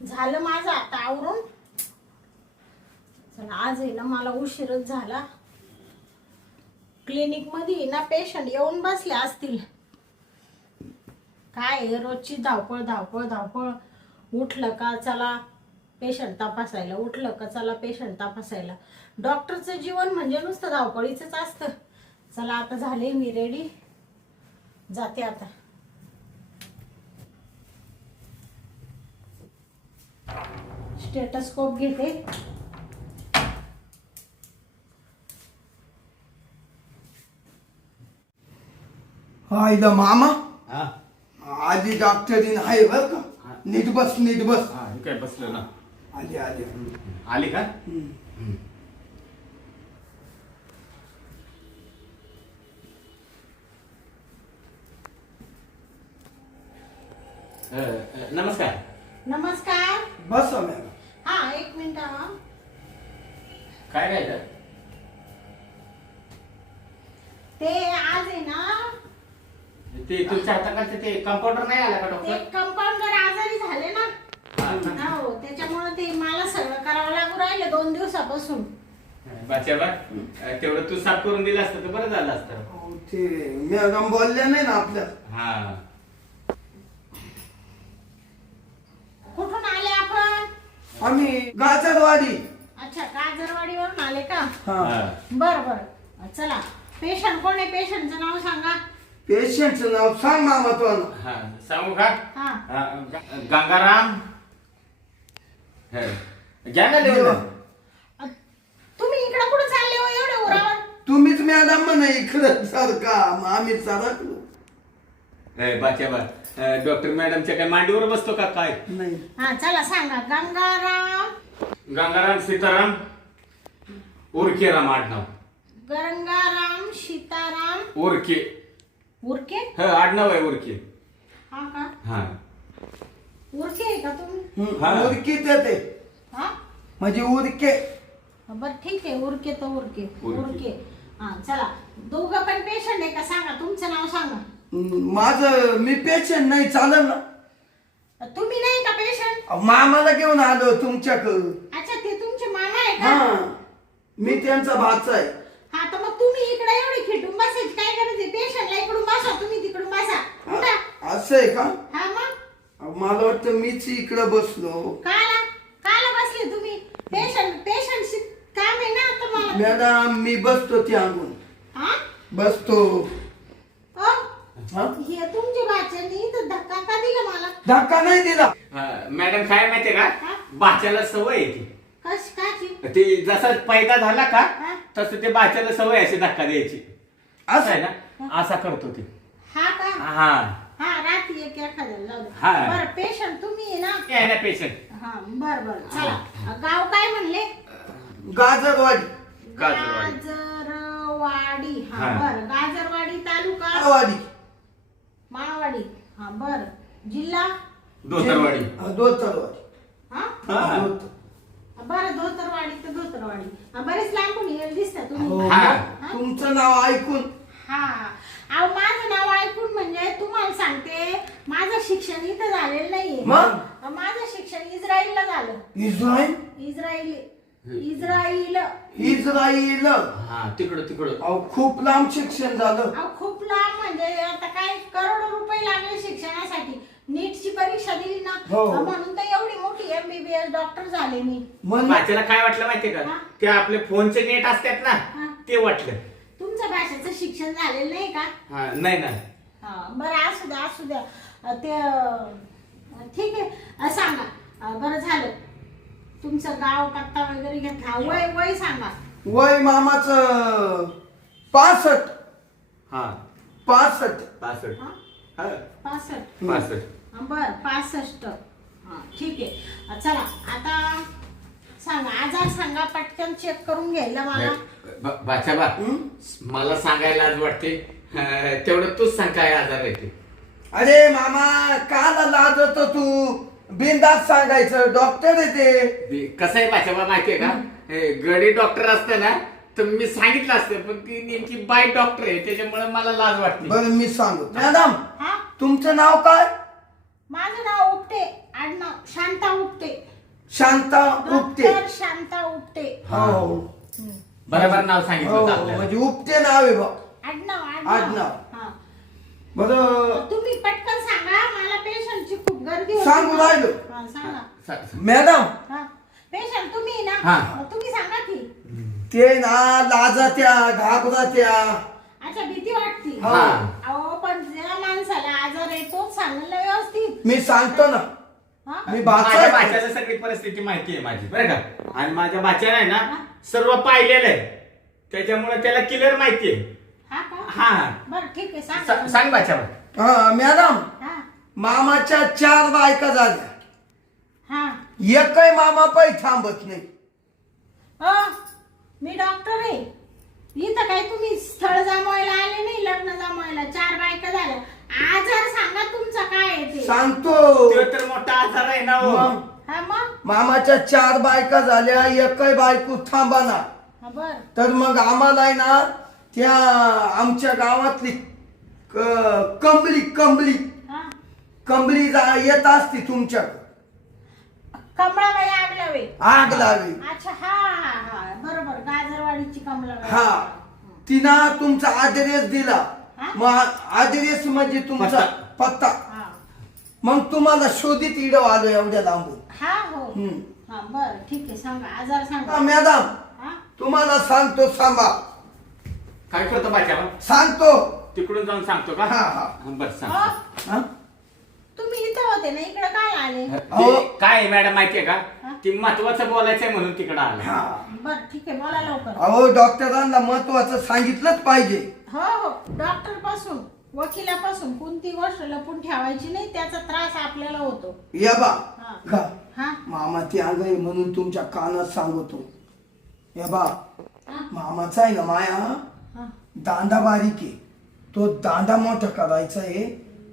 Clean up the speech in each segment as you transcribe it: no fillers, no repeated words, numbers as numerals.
झालं माझं आता आवरून. चला आज आहे ना मला उशीरच झाला. क्लिनिक मध्ये ना पेशंट येऊन बसले असतील. काय रोजची धावपळ धावपळ धावपळ. उठलं का चला पेशंट तपासायला, उठलं का चला पेशंट तपासायला. डॉक्टरचं जीवन म्हणजे नुसतं धावपळीचंच असतं. चला आता झाले मी रेडी, जाते आता. स्टेटस्कोप घेते. हा इथं मामा हा आधी डॉक्टरीन आहे बर का. नीट बस नीट बस. हा हे काय बसलं ना. आली आली. आली का? नमस्कार. नमस्कार. बस मॅडम. हा एक मिनिट हा. काय राहिलं? ते आज आहे ना ते तुमच्या हाताकडचे ते कंपाऊंडर नाही आला का ते डॉक्टर? कंपाऊंडर आजारी झाले ना. हो त्याच्यामुळे ते मला सगळं करावं लागू राहिलं 2 दिवसापासून. बाच्याबा तेवढं तू साफ करून दिलं असतं तर बरं झालं असतं. अहो, ते मॅडम बोलल्या नाही ना आपल्या. हा कुठून आले आपण? आम्ही गाजरवाडी. अच्छा काजरवाडीवरून आले का? हा बर बर. चला पेशंट कोण आहे? पेशंटचं नाव सांगा. पेशंटचं नाव सांग मामा तो. हा सांगू का? हा गंगाराम. घ्या ना लिहून. तुम्ही इकडे कुठे चालले हो एवढे उरावर? तुम्हीच मॅडम म्हणा इकडं सारखा मग आम्ही सरकलो. बाच्याबा डॉक्टर मॅडमच्या काय मांडीवर बसतो का काय? नाही हा चला सांगा. गंगाराम. गंगाराम सीताराम उरके राम आडनाव. गंगाराम सीताराम उरके. उरके. आडनाव आहे उरके. हा का? हा उरके आहे का तुम्ही? हा. उरकीत येते हा म्हणजे उरके. बर ठीक आहे. उरके तर उरके. उरके. उरके. हा चला दोघं पण पेशंट आहे का? सांगा तुमचं नाव सांगा. माझं मी पेशंट नाही चालेल ना. तुम्ही नाही का पेशंट? मामाला घेऊन आलो तुमच्याकडं. अच्छा ते तुमचे मामा आहे का? हा मी त्यांचा भाचा आहे. हा तर मग तुम्ही इकडे एवढी खिटून बसायची काय गरज आहे? पेशंटला इकडून बसा, तुम्ही तिकडून बसा. उठा. असं आहे का? हा मग मला वाटतं मीच इकडं बसलो. काला काला बसले तुम्ही? पेशंट काम आहे ना तुम्हाला. मॅडम मी बसतो त्या अंगून हा बसतो. अ? हा? हे तुमच्या भाच्यानी तर धक्का का दिला मला? धक्का नाही दिला. मॅडम काय माहितीये का? हा? बाच्याला सवय आहे ती. कश काची? ते जसा पैदा झाला का हा? तसं ते बाच्याला सवय अशी धक्का द्यायची. असं आहे असं ना? असा करतो ते. हा का? हा हा रात्री एक एखाद्याला लावलं. हा. बरं पेशंट तुम्ही आहे ना? आहे ना पेशंट. हा बर बर चला. गाव काय म्हणले? गाजरवाडी. गाजरवाडी. गाजरवाडी. हा हा. बर. गाजरवाडी तालुका वाडी. माळवाडी. हा बर. जिल्हा धोतरवाडी. दोतरवाडी. हा हा. दोतर. बरं धोतरवाडी तर धोतरवाडी. हा, बरेच लांबून येईल दिसता हो, तुम्ही. हा. हा? तुमचं नाव ऐकून हा अहो माझं नाव ऐकून म्हणजे तुम्हाला सांगते माझं शिक्षण इथं झालेलं नाहीये. मग? माझं शिक्षण इस्रायलला झालं. इस्रायल. इस्राईल. इस्रायल. हा तिकडं. अहो खूप लांब शिक्षण झालं. अहो खूप लांब म्हणजे आता काय करोडो रुपये लागले शिक्षणासाठी. नीटची परीक्षा दिली ना हो. म्हणून तर एवढी मोठी MBBS डॉक्टर झाले मी. म्हण बाच्याला काय वाटलं माहितीये का? हा. ते आपले फोनचे नेट असतात ना हा. ते वाटलं. तुमच्या भाषेचं शिक्षण झालेलं नाही का? हा नाही ना. हा बरं असू द्या. ते ठीक आहे. सांगा. बरं झालं. तुमचं गाव पत्ता वगैरे घेतला. वय सांगा. वय मामाचं 65. हा 65. 65. हा? हा 65. 65. बर 65. हा ठीक आहे. चला आता सांगा आजार सांगा पटकन चेक करून घ्यायला मला. बाच्याबा मला सांगायला आज वाटते. तेवढं तूच सांग काय आजार आहे ते. अरे मामा काला लाजतो तू. बिनधास्त सांगायचं. डॉक्टर आहे ते. कसं आहे बाच्याबा माहितीये का? गडी डॉक्टर असतं ना तर मी सांगितलं असतं पण ती नेमकी बाय डॉक्टर आहे त्याच्यामुळे मला लाज वाटते. बरं मी सांगू. मॅडम हा तुमचं नाव काय? माझं नाव उपटे. आडनाव शांता उपटे. शांता उपटे. डॉक्टर शांता उपटे. हो बरोबर नाव सांगितलं हो होतं आपल्याला. म्हणजे उपटे नाव आहे बा. आडनाव. आडनाव. हा. बरं तुम्ही पटकन सांगा, मला पेशंटची खूप गर्दी होती. सांगू राहिलो. हा, सांगा. मॅडम हा. पेशंट तुम्ही ना, हा. मग तुम्ही सांगा की. ते ना लाजात्या घाबरात्या. अच्छा, भीती वाटती. हा. अहो पण ज्या माणसाला आजार आहे तोच सांगेल ना व्यवस्थित. मी सांगतो ना, हा? मी माझ्या बाचा बाच्याला सगळी परिस्थिती माहिती आहे माझी बरं का. आणि माझ्या बाच्याला आहे ना सर्व पाहिलेलं आहे, त्याच्यामुळे त्याला क्लिअर माहिती आहे. हा का? हा. बरं ठीक आहे, सांगा. सांग बाच्यावर. हा मॅडम, हा. मामाच्या 4 बायका झाल्या, हा. एकही मामा पायी थांबत नाही. मी डॉक्टर आहे. इथं काय तुम्ही स्थळ जमवायला आले नाही, लग्न जमवायला. 4 बायका झाल्या. आजार सांगा तुमचा काय आहे ते. सांगतो. तो तर मोठा आजार आहे ना हो. मग हा मग. मामाच्या 4 बायका झाल्या, एकही बायको थांबाना. हा बर. तर मग आम्हाला आहे ना त्या आमच्या गावातली कंबळी हा. येत असती तुमच्याकडे, कमळाबाई आगलावे. आग लावी. अच्छा, हा हा हा बरोबर, गाजरवाडीची कमळाबाई. हा, तिनं तुमचा ऍड्रेस दिला. हा? मग ऍड्रेस म्हणजे तुमचा पत्ता. हा. मग तुम्हाला शोधित इडव आलो एवढ्या लांबून. हा हो. हम्म. हा बर ठीक आहे, सांगा आजार हा, सांगा. मॅडम हा? तुम्हाला सांगतो, सांगा. काय करतो बाच्यावर? सांगतो. तिकडून जाऊन सांगतो का? हा, हा. बरं सांग. हो, हा? तुम्ही इथं होते ना, इकडे काय आले? अहो. ते काय आहे मॅडम माहितीये का, हा? की महत्वाचं बोलायचंय म्हणून तिकडं आलं. हा. बर ठीक आहे, बोला लवकर. अहो डॉक्टरांना महत्वाचं सांगितलंच पाहिजे. हो हो, डॉक्टर पासून वकिलापासून कोणती गोष्ट लपून ठेवायची नाही, त्याचा त्रास आपल्याला होतो. या बा हा. का हा? मामा ते आग आहे म्हणून तुमच्या कानात सांगतो. या बा हा? मामाचा आहे ना माया हा. दांडा बारीक आहे, तो दांडा मोठा करायचा आहे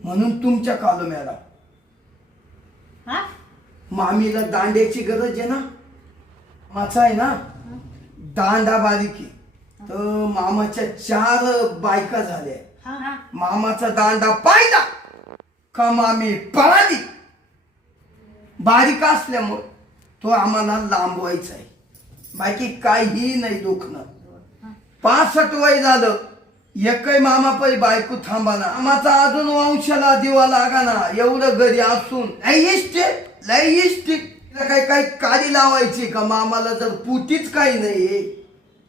म्हणून तुमच्या कालो मॅडम. हा? मामीला दांड्याची गरज आहे ना, माचा आहे ना दांडा बारीक आहे. तर मामाच्या 4 बायका झाल्या. हा? हा? मामाचा दांडा पाहिला का मामी पळाली. बारीक असल्यामुळे तो आम्हाला लांबवायचा आहे, बाकी काही नाही दुखणं. 65 वय झालं, एकही मामा पै बायको थांबाना. आम्हाचा अजून वंशाला दिवा लागाना. एवढं घरी असून लय इष्ट काही काडी लावायची का मामाला, जर पुटीच काही नाही.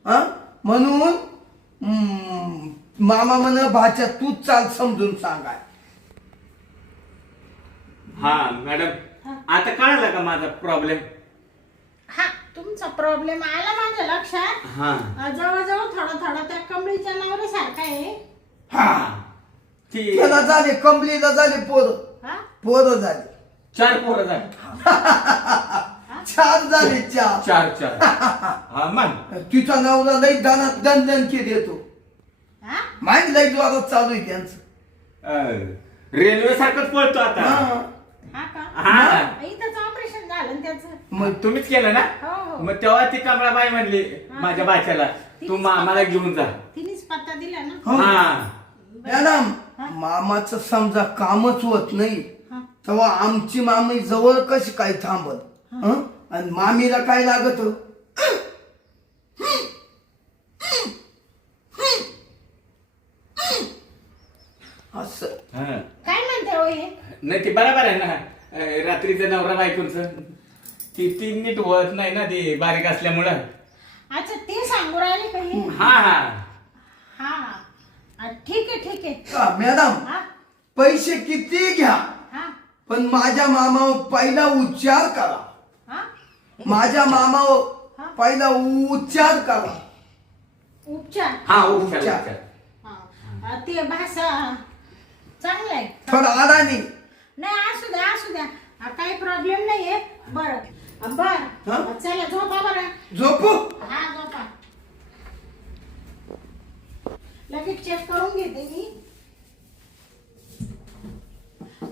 हा म्हणून मामा म्हण भाच्या तूच चाल समजून सांगा. हा मॅडम, आता कळलं का माझा प्रॉब्लेम? हा, तुमचा प्रॉब्लेम आला माझ्या लक्षात. हा. जवळजवळ थोडा त्या कमळीच्या नवऱ्यासारखा आहे. हा, ती त्याला झाले कंबलीला झाले हा? पोरं झाले. 4 पोरं झाली. 4 झाले 4. 4. हा मग तिचा नवरा लई दानात दणदण के देतो. हा? माहिती लई जोरात चालू आहे त्यांचं. रेल्वे सारखंच पळतो आता. हा. हा का? हा. इथंच ऑपरेशन झालं ना त्याचं. मग तुम्हीच केलं ना? हो हो. मग तेव्हा ती कमळाबाई म्हणली माझ्या बाच्याला, तू मामाला घेऊन जा. तिनेच पत्ता दिला ना. हो. हा. मॅडम, मामाचं समजा कामच होत नाही हा. तेव्हा आमची मामी जवळ कशी काय थांबत. हं? आणि मामीला काय लागत. असं हा. काय म्हणते हो हे? नाही, ती बरोबर आहे ना. रात्रीचं नवरा बायकोचं ती नीट होत नाही ना, ती बारीक असल्यामुळं. अच्छा, ते सांगू राहिले का हे? हा हा. हा हा. ठीक आहे ठीक आहे. का मॅडम, हा? पैसे किती घ्या हा? पण माझ्या मामावर पहिला उच्चार करा. हा? माझ्या मामावर पहिला उच्चार करा. उपचार. हा उपचार. उपचार. उपचार. हा. ते भाषा चांगलं आहे. थोडा अडाणी. नाही, असू द्या असू द्या. काही प्रॉब्लेम नाहीये. बरं हा? बरं, चला झोपा बरं. झोपू. हा झोपा. लगेच चेक करून घेते मी.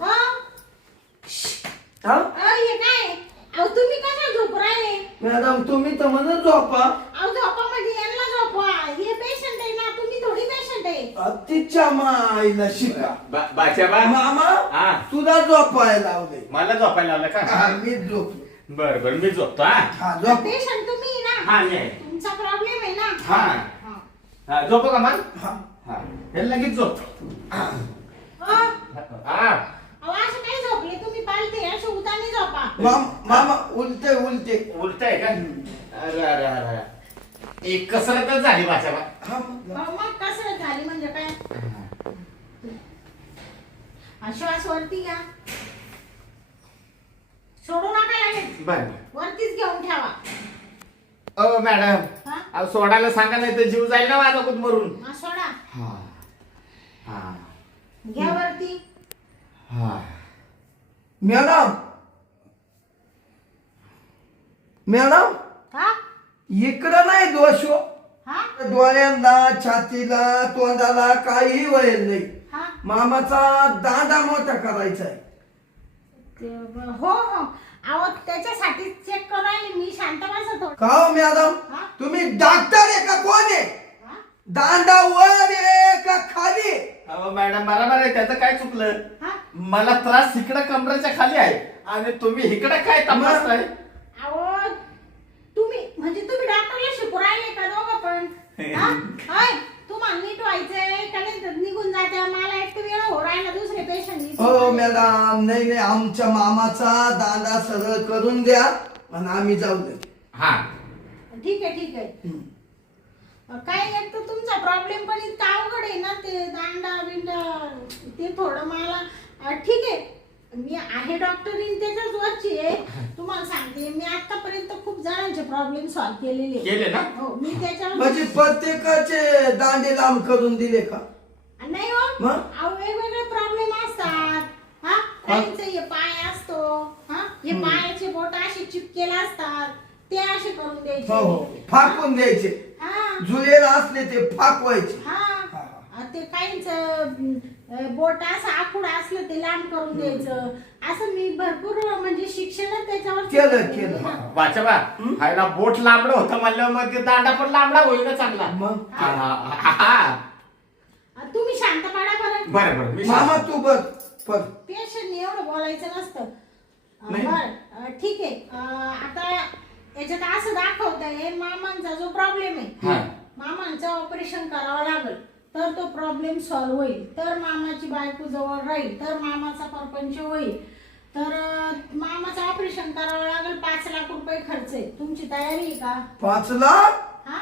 हा? हे काय? अहो तुम्ही कशा झोप राहिले? मॅडम तुम्ही तर म्हणत झोपा. अहो झोपा म्हणजे यांना झोपवा. हे पेशंट आहे ना, तुम्ही थोडी पेशंट आहे. तिच्या माईला शिका बाच्याबा मामा हा. तुला झोपायला लावले मला झोपायला लावलं का मी झोपलो बर बर मी झोपतो हा हा झोप पेशंट तुम्ही ना हा मी आहे. तुमचा प्रॉब्लेम आहे ना हा. हा. हा, झोपू का मग हा. हा हे लगेच झोपतो हो. हा अहो, असं काही झोपले तुम्ही पालते असे उतानी झोपा मामा उलटे उलटे उलट आहे का अरे अरे अरे एक कसरतच झाली बाच्याबा हा मग. अहो, मग कसरत झाली म्हणजे काय श्वास वरती घ्या सोडू नका लागेल बर वरतीच घेऊन ठेवा ओ मॅडम हा? अहो, सोडायला सांगा नाही तर जीव जाईल ना माझा कुठ मरून हा, सोडा हा हा घ्या वरती हा मॅडम मॅडम हा इकडं नाही दोष हो. हा डोळ्यांना छातीला तोंडाला काही वयल नाही हा मामाचा दांडा मोठा करायचा आहे हो हो अहो त्याच्यासाठी चेक करून राहिले मी शांत बसत होतो का हो मॅडम हा? तुम्ही डॉक्टर आहे का कोण आहे हा? दांडा वर आहे का खाली अहो मॅडम बरोबर आहे त्याचं काय चुकलं हा? मला त्रास इकडं कमराच्या खाली आहे आणि तुम्ही इकडं काय तपासताय अहो तुम्ही म्हणजे तुम्ही डॉक्टरला शिकू राहिले का दोघं पण हा? होय तुम्हाला नीट व्हायचंय का नाही तर निघून जाते मला एक वेळ हो राहिला दुसरे पेशंट हो मॅडम नाही नाही आमच्या मामाचा दांडा सरळ करून द्या आणि आम्ही जाऊ दे हा ठीक आहे काय एक तर तुमचा प्रॉब्लेम पण इतका अवघड आहे ना ते दांडा बिंडा ते थोडं मला ठीक आहे मी आहे डॉक्टरीन त्याच्याच वरची आहे तुम्हाला सांगते मी आतापर्यंत खूप जणांचे प्रॉब्लेम सॉल्व्ह केलेले केले ना हो मी त्याच्यावर म्हणजे प्रत्येकाचे दांडे लांब करून दिले का नाही हो मग? अहो वेगवेगळे प्रॉब्लेम असतात हा काहींचे हे पाय असतो हा हे पायाचे बोट असे चिपकेले असतात ते असे करून हो द्यायचे हो फाकून द्यायचे हा जुलेला असले ते फाकवायचे हा ते काहींच बोट असं आखूड असलं ते लांब करून द्यायचं असं मी भरपूर म्हणजे शिक्षण त्याच्यावर केलं. वाचबा हायला बोट लांबडं होतं म्हणल्यावर मग ते दांडा पण लांबडा होईल ना चांगला मग हा, हा, हा. तुम्ही शांत पडा बरं बरं बरं मी मामा तू बघ पर पेशंट एवढं बोलायचं नसतं नाही. बर ठीक आहे आता याच्यात असं दाखवतंय मामांचा जो प्रॉब्लेम हा. आहे मामांचं ऑपरेशन करावं लागेल तर तो प्रॉब्लेम सॉल्व्ह होईल तर मामाची बायको जवळ राहील तर मामाचा परपंच होईल तर मामाचं ऑपरेशन करावं लागेल 5 लाख रुपये खर्च आहे तुमची तयारी आहे का 5 लाख हा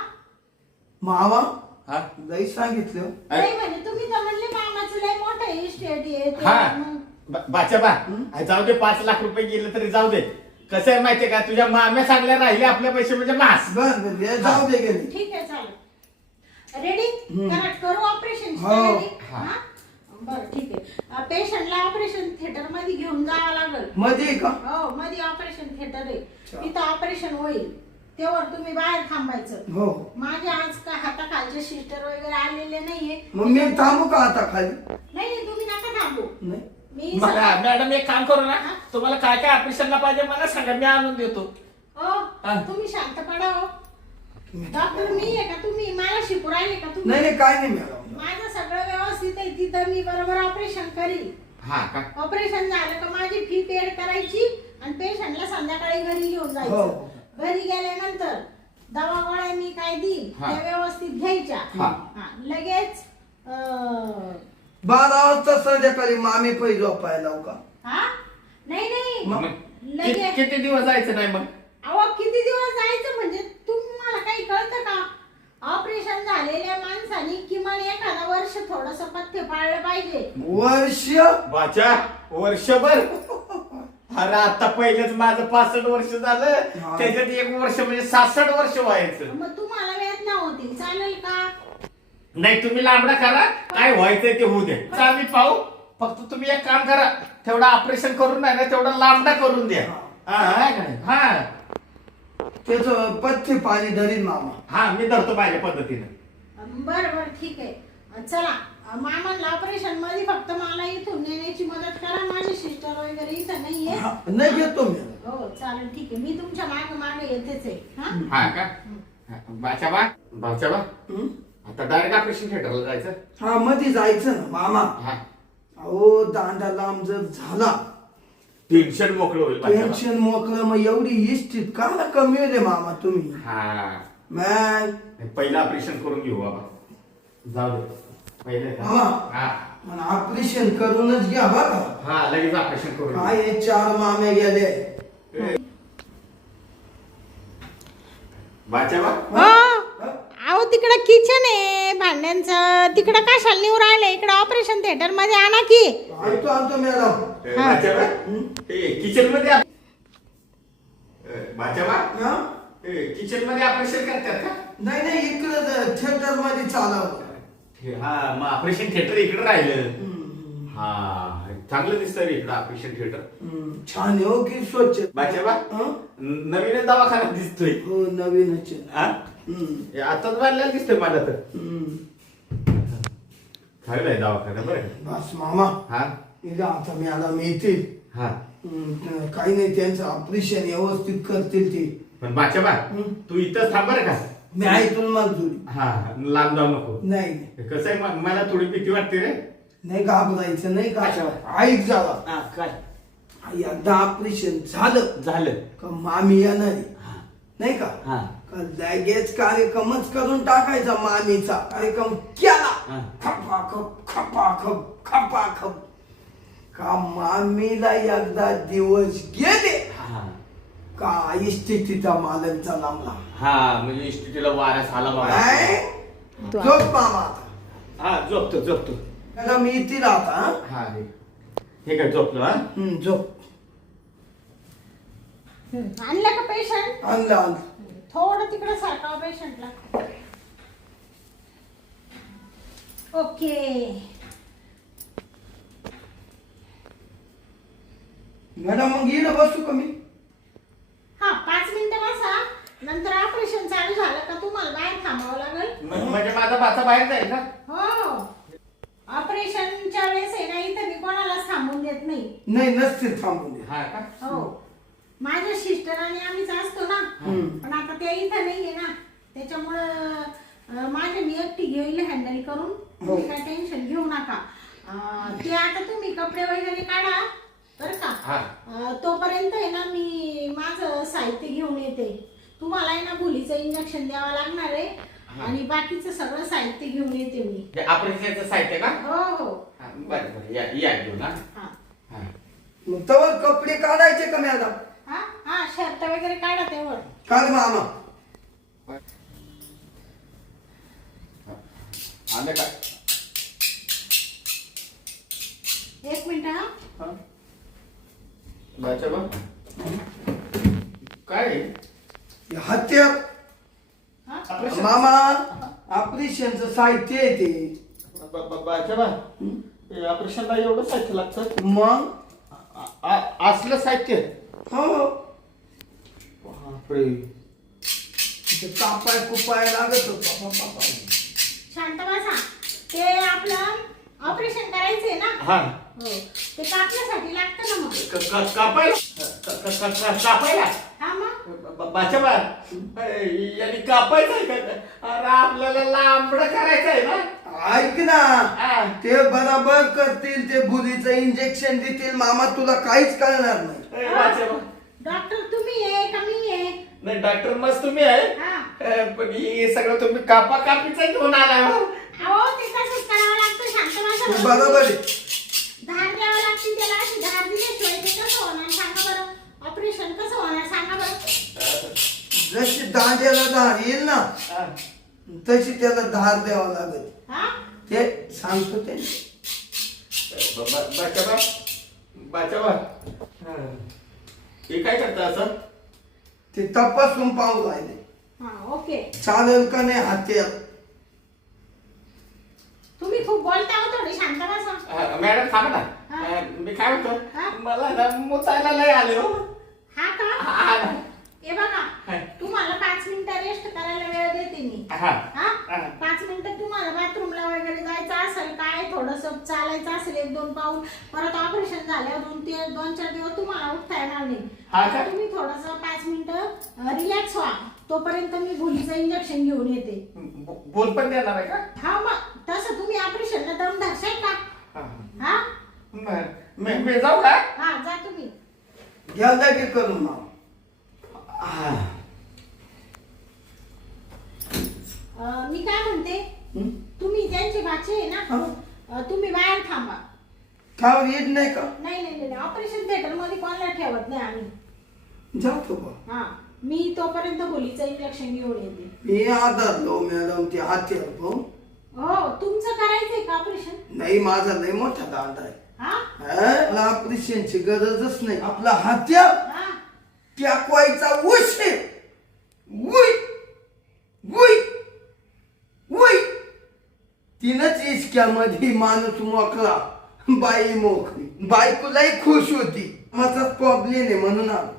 मामा हा? लई सांगितलं नाही म्हणजे तुम्ही तर म्हणले मामाचं लय मोठं इस्टेट आहे ते हा मग बाच्याबा जाऊ दे 5 लाख रुपये गेले तरी जाऊ दे कसं आहे माहितीये का तुझ्या माम्या चांगल्या राहिले आपल्या पैसे म्हणजे मास बर जाऊ दे गेली ठीक आहे चालेल रेडी करू ऑपरेशन हो. बरं ठीक आहे पेशंटला ऑपरेशन थिएटर मध्ये घेऊन जावं लागेल मध्ये का हो मध्ये ऑपरेशन थिएटर आहे तिथं ऑपरेशन होईल तेव्हा तुम्ही बाहेर थांबायचं हो माझे आज का हाताखालचे सिस्टर वगैरे आलेले नाहीये मग मी थांबू का आता खाली नाही तुम्ही नका थांबू नाही मी मॅडम एक काम करू ना तुम्हाला काय काय ऑपरेशनला पाहिजे मला सांगा मी आणून देतो तुम्ही शांत पडा हो डॉक्टर मी आहे का तुम्ही मला शिकू राहिले का तुम्ही नाही काय नाही मॅडम माझं सगळं व्यवस्थित आहे तिथं मी बरोबर ऑपरेशन करीन हा का ऑपरेशन झालं का माझी फी पेड करायची आणि पेशंटला संध्याकाळी घरी घेऊन हो. जायचं घरी गेल्यानंतर दवा गोळ्या मी काय देईन हा. त्या व्यवस्थित घ्यायच्या हा. लगेच 12 वाजता संध्याकाळी मामी पै झोपायला लावू का हा नाही मग लगेच किती दिवस जायचं नाही मग अहो किती दिवस जायचं म्हणजे तुम्हाला काही कळतं का ऑपरेशन झालेल्या माणसाने किमान एखादा वर्ष थोडस पथ्य पाळलं पाहिजे वर्ष वाचा वर्षभर अरे आता पहिलेच माझं 65 वर्ष झालं हा. त्याच्यात 1 वर्ष म्हणजे 66 वर्ष व्हायचं मग तुम्हाला वेदना होतील चालेल का नाही तुम्ही लांबडा करा काय व्हायचंय ते होऊ दे आम्ही पाहू फक्त तुम्ही एक काम करा तेवढं ऑपरेशन करून नाही ना तेवढं लांबडा करून द्या हा त्याच पथ्य पाणी धरीन मामा हा मी धरतो माझ्या पद्धतीने बरं ठीक आहे चला मामाला ऑपरेशन मध्ये फक्त मला इथून नेण्याची मदत करा माझे सिस्टर वगैरे इथं नाहीये हा, नाही घेतो मी हो चालेल ठीक आहे मी तुमच्या मागे मागे येतेच आहे हा हा का बाचाबा हं? आता डायरेक्ट ऑपरेशन थिएटरला जायचं. हा मध्ये जायचं ना मामा. हा अहो दांडा लांब जर झाला टेन्शन मोकळं होईल बाच्याबा. टेन्शन मोकळं मग एवढी इष्टीत का ना कमी होते मामा तुम्ही. हा मग पहिलं ऑपरेशन करून घेऊ बाबा. जाऊ दे पहिले का? मामा हा ऑपरेशन करूनच घ्या बघा. हा लगेच ऑपरेशन करून घेऊ. काय हे 4 मामे गेले. बाच्याबा अहो तिकडं किचन आहे भांड्यांचं, तिकडं कशाला निवड राहिले, इकडं ऑपरेशन थिएटर मध्ये आणा की. आणतो मॅडम. बाच्याबा किचन मध्ये बाच्याबा हा? किचन मध्ये ऑपरेशन करतात का? नाही इकडं थिएटर मध्ये चालवलं. हा मग ऑपरेशन थिएटर इकडे राहिलं. हा चांगलं दिसतं रे इकडं ऑपरेशन थिएटर. छान आहे हो की स्वच्छ. बाच्याबा हं? नवीन दवाखाना दिसतोय. हो नवीनच आहे. हा? हे आताच बांधलेला दिसतोय मला तर. चांगलं आहे दवाखाना बरं का? बस मामा हा इथं आता मॅडम येतील. हा काही नाही त्यांचं ऑपरेशन व्यवस्थित करतील ते. पण बाच्याबा तू इथंच थांब बरं का? मी आहे तुम्हाला मंजुरी. हा लांब जाऊ नको. नाही कसं आहे मला थोडी भीती वाटते रे. नाही घाबरायचं नाही का. अच्छा. ऐक झाला काय एकदा ऑपरेशन झालं झालं का मामी येणार आहे. नाही का हा का लगेच कार्यक्रमच करून टाकायचा मामीचा. कार्यक्रम केला हा. खपाखप का मामीला एकदा दिवस गेले हा का इस्थितीचा मालकचा लांबला. हा म्हणजे इस्टिटीला वाऱ्यास आला बाबा. काय? झोप मामा आता. हा झोपतो. त्याला मी इथे राहता. हा हे काय झोपलो हा. झोप. आणलं का पेशंट? आणलं. थोडं तिकडे सारखा पेशंटला. ओके मॅडम मग येणं बसू का मी. हा 5 मिनिटं बसा, नंतर ऑपरेशन चालू झालं का तुम्हाला बाहेर थांबावं लागेल. म्हणजे माझा बाचा बाहेर जाईल का? हो ऑपरेशनच्या वेळेस आहे ना इथं मी कोणालाच थांबून देत नाही. नाही नसते थांबून दे. हा का? हो माझ्या सिस्टर आणि आम्हीच असतो ना. पण आता त्या इथं नाहीये ना, त्याच्यामुळं माझ्या मी एकटी घेईल हँडल करून. तुम्ही काय टेन्शन घेऊ नका. ते आता तुम्ही कपडे वगैरे काढा बर का. तोपर्यंत आहे ना मी माझं साहित्य घेऊन येते. तुम्हाला आहे ना भुलीचं इंजेक्शन द्यावं लागणार आहे आणि बाकीचं सगळं साहित्य घेऊन येते मी. ऑपरेशनचं साहित्य का? हो बरं या घेऊन हा. हा मग तवर कपडे काढायचे का मॅडम. हा शर्ट वगैरे काढा तेवढं. काढ मामा. आलं काय? 1 मिनिट हा. बाच्याबा काय हत्यार ऑपरेशन? मामा ऑपरेशनचं साहित्य आहे ते. बाच्याबा ऑपरेशनला एवढं साहित्य लागतं? मग असलं साहित्य? हो बापरे. कापाय कुपाय लागत होता. शांत बसा. ते आपलं ऑपरेशन करायचंय ना. हा हो ते कापण्यासाठी लागतं ना मग. कापायला हा मग बाच्याबा यांनी कापायचं आहे का? अरे आपल्याला लांबड करायचं आहे ना. ऐक ना ते बरोबर करतील. ते भुलीचं इंजेक्शन देतील मामा. तुला काहीच कळणार नाही. बाच्याबा डॉक्टर तुम्ही आहे का मी आहे? नाही डॉक्टर मस्त तुम्ही आहे. पण हे सगळं तुम्ही कापाकापीचं घेऊन आला हो. अहो ते तसंच करावं लागतं. शांत तू बसा. बरोबर आहे. धार द्यावं लागते त्याला. अशी धार दिल्याशिवाय ते कसं होणार सांगा बरं. ऑपरेशन कसं होणार सांगा बरं. जशी दांड्याला धार येईल ना तशी त्याला धार द्यावा लागेल. हा ते सांगतो ते. बाच्याबा हे काय करता असं? ते तपासून पाहू राहिले हा ओके. चालेल का नाही हत्यार. तुम्ही खूप बोलता हो. थोडी शांत बसा. मॅडम थांबा ना. मी काय म्हणतो मला ना मुतायला लय आले हो. हा का? हा ना. हे बघा तुम्हाला तुम्हाला 5 मिनिटं रेस्ट करायला वेळ देते मी. हा हा हा. 5 मिनिटं तुम्हाला बाथरूमला वगैरे जायचं असेल काय थोडंसं चालायचं असेल 1-2 पाऊल, परत ऑपरेशन झाल्यावर 2-4 दिवस तुम्हाला उठता येणार नाही. हा आता का? तुम्ही थोडंसं 5 मिनिटं रिलॅक्स व्हा. तोपर्यंत मी भुलीचं इंजेक्शन घेऊन येते. बोल पण देणार आहे का? हा मग तसं तुम्ही ऑपरेशनला दम धरशाल का? हा. हा बरं. मी जाऊ का? हा जा तुम्ही. घ्या लगेच करून मामा. मी काय म्हणते, हं? तुम्ही त्यांची भाची आहे ना, तुम्ही बाहेर थांबा. खावर येत नाही का? नाही ऑपरेशन थिएटर मध्ये कोणाला ठेवत नाही आम्ही. जातो बा. हा मी तोपर्यंत भुलीचं इंजेक्शन घेऊन येते. मी आदरलो मॅडम ते हात्यावर पाहून. हो तुमचं करायचंय का ऑपरेशन? नाही माझा लय मोठा दांडा आहे. हा मला ऑपरेशनची गरजच नाही. आपला हात्यार हा टाकवायचा उशीर. उई उई उई तीनच इश्क्यामध्ये माणूस मोकळा, बाई मोकळी. बायकोलाही खुश होती. माझा प्रॉब्लेम आहे म्हणून आलो.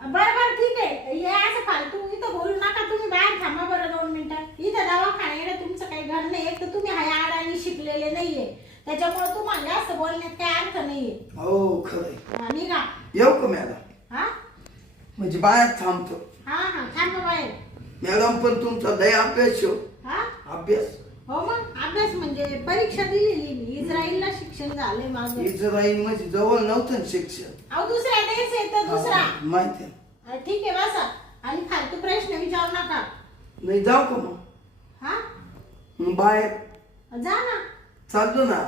बरं ठीक आहे. हे असं फालतू इथं बोलू नका. तुम्ही बाहेर थांबा बरं 2 मिनिटं. इथं दवाखान्याकडे तुमचं काही घर नाही. एक तर तुम्ही हाय आडानी शिकलेले नाहीये, त्याच्यामुळे तुम्हाला जास्त बोलण्यात काही अर्थ नाहीये. हो खरंय. निघा. येऊ का मॅडम? हा म्हणजे बाहेर थांबतो. हा थांबा बाहेर. मॅडम पण तुमचा लय अभ्यास हो. हा अभ्यास हो मग अभ्यास म्हणजे परीक्षा दिलेली मी. इस्रायलला शिक्षण झालंय माझं. इस्राईल म्हणजे जवळ नव्हतं ना शिक्षण. अहो दुसऱ्या देश आहे तर दुसरा. माहिती आहे. ठीक आहे बसा. आणि फालतू प्रश्न विचारू नका. नाही जाऊ का मग? हा मग बाहेर जा ना. चाललो ना.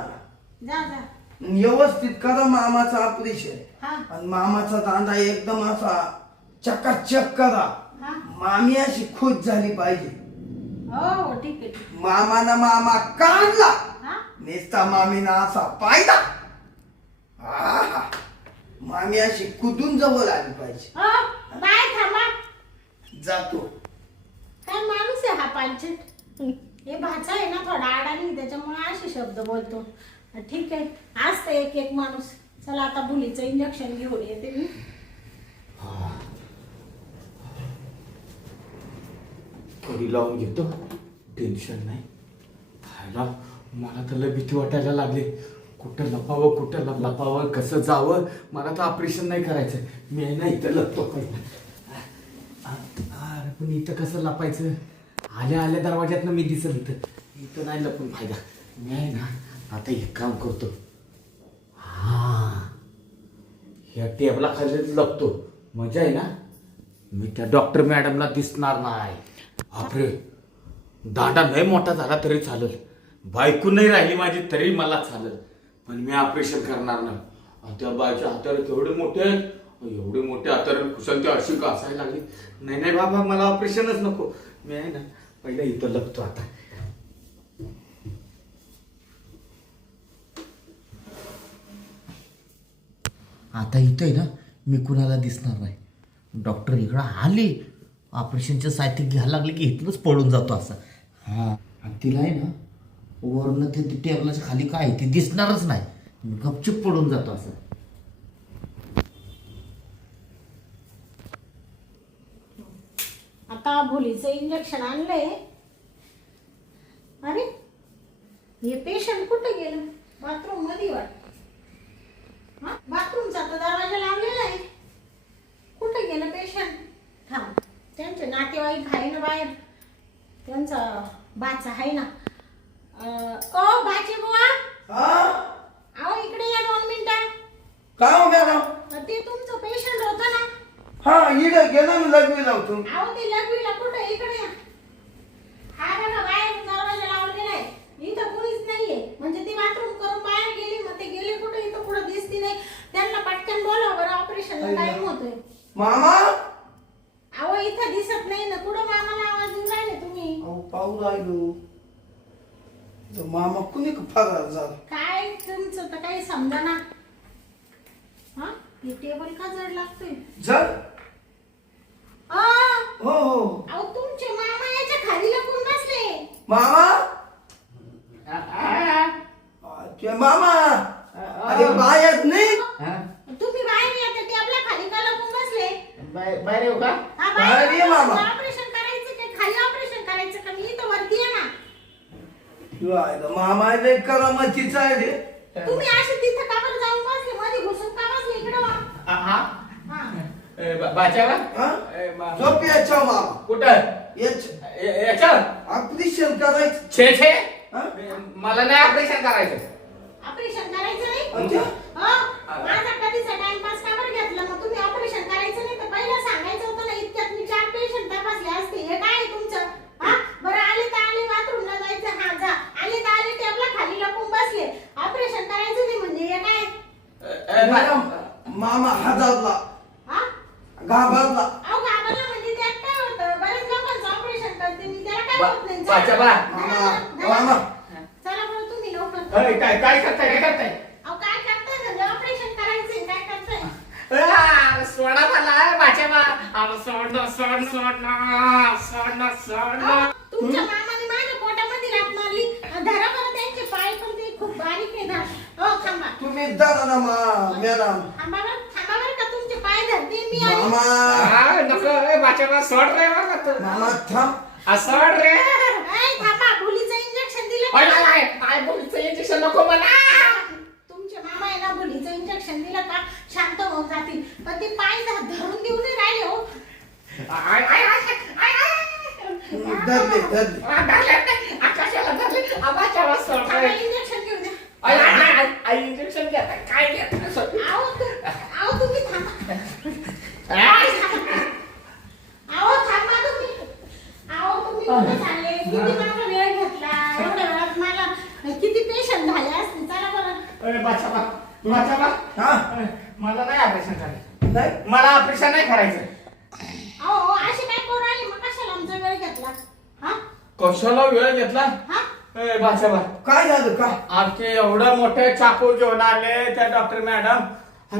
जा जा. व्यवस्थित करा मामाचं ऑपरेशन. हा आणि मामाचा दांडा एकदम असा चकाचक करा. हा मामी अशी खुश झाली पाहिजे. हो ठीक आहे. मामाना मामा काढला, हा नेसता मामीना असा पाहिला. आहा. मामी अशी कुदून जवळ आली पाहिजे. हो बाय थांबा. जातो. काय माणूस आहे हा पांचट. हे भाचा आहे ना थोडा आडानी, त्याच्यामुळे असे शब्द बोलतो. ठीक आहे असतं एक माणूस. चला आता भुलीचं इंजेक्शन घेऊन येते मी. कडी लावून घेतो, टेन्शन नाही. खायला मला तर लय भीती वाटायला लागली. कुठं लपावं कसं जावं. मला तर ऑपरेशन नाही करायचं. मी आहे ना इथं लपतो. अरे पण इथं कसं लपायचं? आल्या दरवाज्यातनं मी दिसत इथं नाही लपून फायदा. मी आहे ना आता एक काम करतो. ह्या टेबला खाली लपतो. मजा आहे ना. मी त्या डॉक्टर मॅडमला दिसणार नाही. बापरे दांडा नाही मोठा झाला तरी चालेल. बायको नाही राहिली माझी तरी मला चालेल. पण मी ऑपरेशन करणार नाही. त्या बायच्या हातावर एवढे मोठे हातावर कुशल ते अशी का असायला लागली. नाही बाबा मला ऑपरेशनच नको. मी आहे ना पहिला इथं लपतो. आता इथं आहे ना मी कुणाला दिसणार नाही. डॉक्टर इकडं आले ऑपरेशनचं साहित्य घ्यायला लागले की इथूनच पळून जातो असं. हा आणि तिला आहे ना वरनं ते टेबलाच्या खाली काय ते दिसणारच नाही. गपचूप पळून जातो असं. आता भुलीचं इंजेक्शन आणलंय. अरे हे पेशंट कुठे गेलं? बाथरूम मध्ये वाटत. हा बाथरूमचा तर दरवाजा लावलेला आहे. कुठे गेलं पेशंट? थांब त्यांचे नातेवाईक आहे ना बाहेर. त्यांचा बाचा आहे ना. ओ बाची बुवा अहो इकडे या 2 मिनिटं. का हो मॅडम? ते तुमचं पेशंट होतं ना. हा इकडे गेला मी लग्न लावतो. अहो ते लघवीला कुठे इकडे या. हा बघा बाहेर दरवाजा लावलेला आहे. इथं कुणीच नाहीये. म्हणजे ती बाथरूम करून बाहेर गेली. मग ते गेले कुठे? इथं कुठं दिसती नाही. त्यांना पटकन बोलाव बरं. ऑपरेशनला टाइम होतोय. मामा अहो इथं दिसत नाही ना. कुठं मामाला आवाज देऊन राहिले तुम्ही? अहो पाहू राहिलो. तो मामा कुणी फरार झाला. काय तुमचं तर काही समजा ना. हा हे टेबल का जड लागतोय? जड हो हो. अहो तुमचे मामा याच्या खाली लपून बसले. मामा ते मामा अरे बाहेर नाही. तुम्ही बाहेर या. त्या टेबला खाली का लपून बसले? बाहेर येऊ का? हा काय रे मामा? ऑपरेशन करायचं काय खाली ऑपरेशन करायचं का मी इथं वरती आहे ना. तू आहे मामा लय करामतीचा आहे रे. तुम्ही अशी तिथं का बरं जाऊन बसले मध्ये घुसून का बसले इकडं वा. हा हा. बाच्याला हा? झोप याच्या मामा. कुठं याच्यावर ऑपरेशन करायचं. छे छे हा? मला नाही ऑपरेशन करायचं. ऑपरेशन करायचं नाही. अच्छा. हो माझा कधीचा टाइमपास का बरं घेतला मग तुम्ही ऑपरेशन करायचं नाही तर पहिलं सांगायचं होतं ना. इतक्यात मी 4 पेशंट तपासले असते. हे काय आहे तुमचं? हा बरं आले तर आले बाथरूमला जायचं हा जा. आले तर आले टेबला खाली लपून बसले. ऑपरेशन करायचं नाही म्हणजे हे काय? मॅडम मामा हादरला हा घाबरला. अहो घाबरला म्हणजे त्यात काय होतं? बरेच लोकांचं ऑपरेशन करते मी त्याला काय होत नाही. बाच्या बा. मामा चला बरं तुम्ही लवकर. काय काय करताय काय करताय? अहो काय करताय म्हणजे ऑपरेशन करायचंय काय करताय? सोडा मला बाच्या बा. सोड. तुमच्या मामाने माझ्या पोटामध्ये लाथ मारली. धरा बरं त्यांचे पाय पण ते खूप बारीक आहे ना. हो थांबा. तुम्ही धरा ना मॅडम. थांबा बरं का तुमचे पाय धरते मी आणि- मामा नको बाच्या बा सोड रे बघा मामा थांब. सोड रे. ऐ, थांबा भुलीचं इंजेक्शन दिलं का? काय बोलचं इंजेक्शन नको मला. तुमचे मामा आहे ना भुलीचं इंजेक्शन दिलं का शांत होऊन जातील. पण ते पाय धरून देऊ नाही राहिले हो. धरले धरले. आकाशाला धरले. बाच्या बा सोड थांबा रे. इंजेक्शन घेऊ द्या. इंजेक्शन घ्या काय घ्या अहो तुम्ही थांबा. अहो थांबा तुम्ही. अहो तुम्ही कुठे चालले? किती माझा वेळ घेतला एवढ्या वेळात मला किती पेशंट झाले असते. चला बरं. बाच्या हा मला नाही ऑपरेशन करायचं. नाही मला ऑपरेशन नाही करायचं. अहो असे काय करू राहिले मग कशाला आमचा वेळ घेतला? हा कशाला वेळ घेतला? हा बाच्या काय झालं का? आमचे एवढं मोठे चाकू घेऊन आले त्या डॉक्टर मॅडम.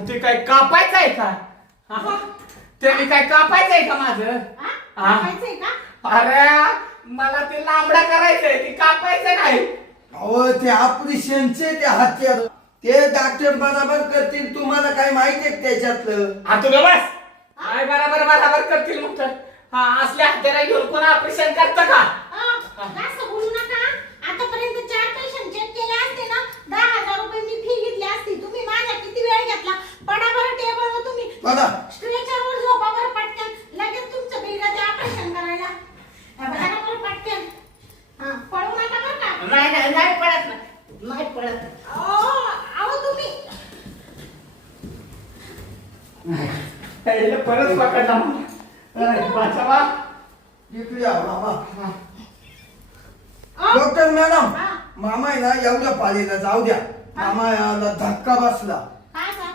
ते काय कापायचं आहे का? त्यांनी काय कापायचं आहे का माझं? हा खायचंय का? अरे मला ते लांबडा करायचंय ते कापायचं नाही. अहो ते ऑपरेशनचे ते हत्यार ते डॉक्टर बरोबर करतील. तुम्हाला काय माहिती आहे त्याच्यातलं? हा तुला बस काय बराबर करतील मग तर. असल्या हत्यारा घेऊन कोण ऑपरेशन करतं का? जास्त बोलू नका. आतापर्यंत 4 पेशंट चेक केले असते ना 10,000 रुपये मी फी घेतली असती. तुम्ही माझा किती वेळ घेतला? पडा बरं टेबलवर तुम्ही. बघा स्ट्रेचरवर झोपा बरं पटकन. लगेच तुमचं बिलगा ते ऑपरेशन करायला. बघा बरं पटकन. हा पळू नका बरं का? नाही पडत नाही पडत. अहो तुम्ही परत पकडला बाचावा. इकडे या मामा. डॉक्टर मॅडम मामा आहे ना एवढ्या पाळीला जाऊ द्या. मामा याला धक्का बसला काय का?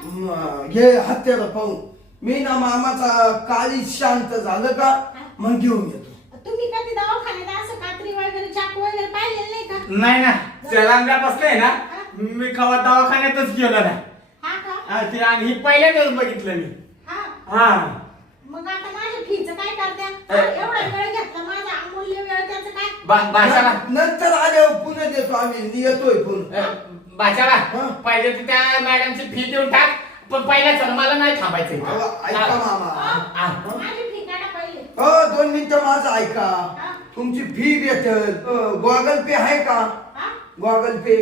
हे हत्यार पाहून. मी ना मामाचा काळी शांत झालं का मग घेऊन येतो. तुम्ही कधी दवाखान्यात असं कात्री वगैरे चाकू वगैरे पाहिलेलं नाही का? नाही ना चलांगा बसले ना मी कवा दवाखान्यातच गेलो ना. हा का? ते आणि ही पहिल्यांदाच बघितलं मी. हा मग आता माझ्या फीचं काय करत्या? एवढा वेळ घेतला माझा अमूल्य वेळ त्याचं काय? बाचाला नंतर आल्यावर पुन्हा देतो आम्ही. येतोय पुन्हा. बाचाला पहिले तर त्या मॅडमची फी देऊन टाक. पण पहिल्याच मला नाही थांबायचं. अहो, ऐका मामा. माझी फी काढा पहिले. 2 मिनिटं माझं ऐका. तुमची फी भेटल. गॉगल पे आहे का? गॉगल पे.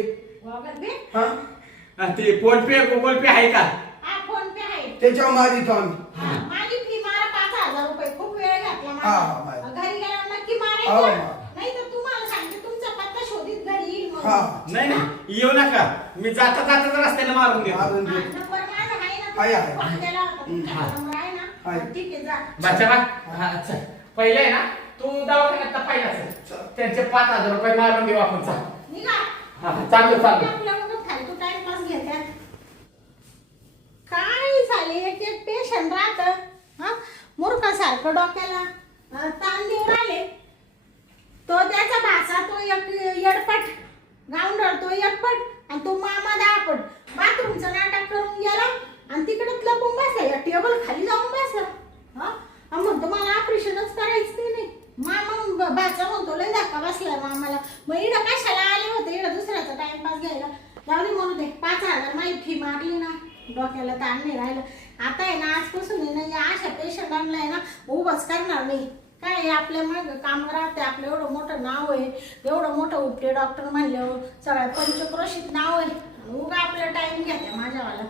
गॉगल पे? हा ते फोन पे गुगल पे आहे का? हा फोन पे आहे. त्याच्यावर मारितो आम्ही. माझी फी मारा 5,000 रुपये. खूप वेळ घातला हा, माझा. मार. घरी गेल्यावर नक्की हो, मारायचं. मार. नाही तर तुम्हाला सांगते तुमचा पत्ता शोधित घरी येईल मग. हा नाही येऊ नका. मी जाता जाताच रस्त्याने मारून देतो. मारून हा, देतो. नंबर माझा आहे ना? आहे, आहे. फोन केला होता. तुमचा नंबर आहे ना? आहे. ठीक आहे जा. बाचाला अच्छा पहिले आहे ना तू दवाखान्यात पहिलाच त्यांचे 5,000 रुपये मारून देऊ आपण. चाल निघा. चाललो आपल्या मग फालतू टाइमपास घेतात. काय झाले एक एक पेशंट राहत मूर्खासारखं डोक्याला ताण देऊन आले. तो त्याचा भासा तो एक येडपट गावंडळ तो एकपट आणि तो मामा दापट बाथरूमचं नाटक करून गेला आणि तिकडे लपून बसला. या टेबल खाली जाऊन बसला. आणि म्हणतो मला ऑपरेशनच करायचं नाही. मामा भाचा म्हणतो लय धक्का बसलाय मामाला. मग इकडं कशाला आले होते? इकडं दुसऱ्याचा टाइमपास घ्यायला. जाऊ दे म्हणू दे. 5,000 माझी फी मारली ना डोक्याला ताण नाही राहिलं. आता आहे ना आजपासून आहे ना या अशा पेशंटांना आहे ना उभाच करणार नाही. काय आहे, आपल्या मग काम राहते, आपलं एवढं मोठं नाव आहे, एवढं मोठं उपटे डॉक्टर म्हणल्यावर सगळ्या पंचक्रोशीत नाव आहे. उगा आपला टाइम घ्या माझ्यावाला.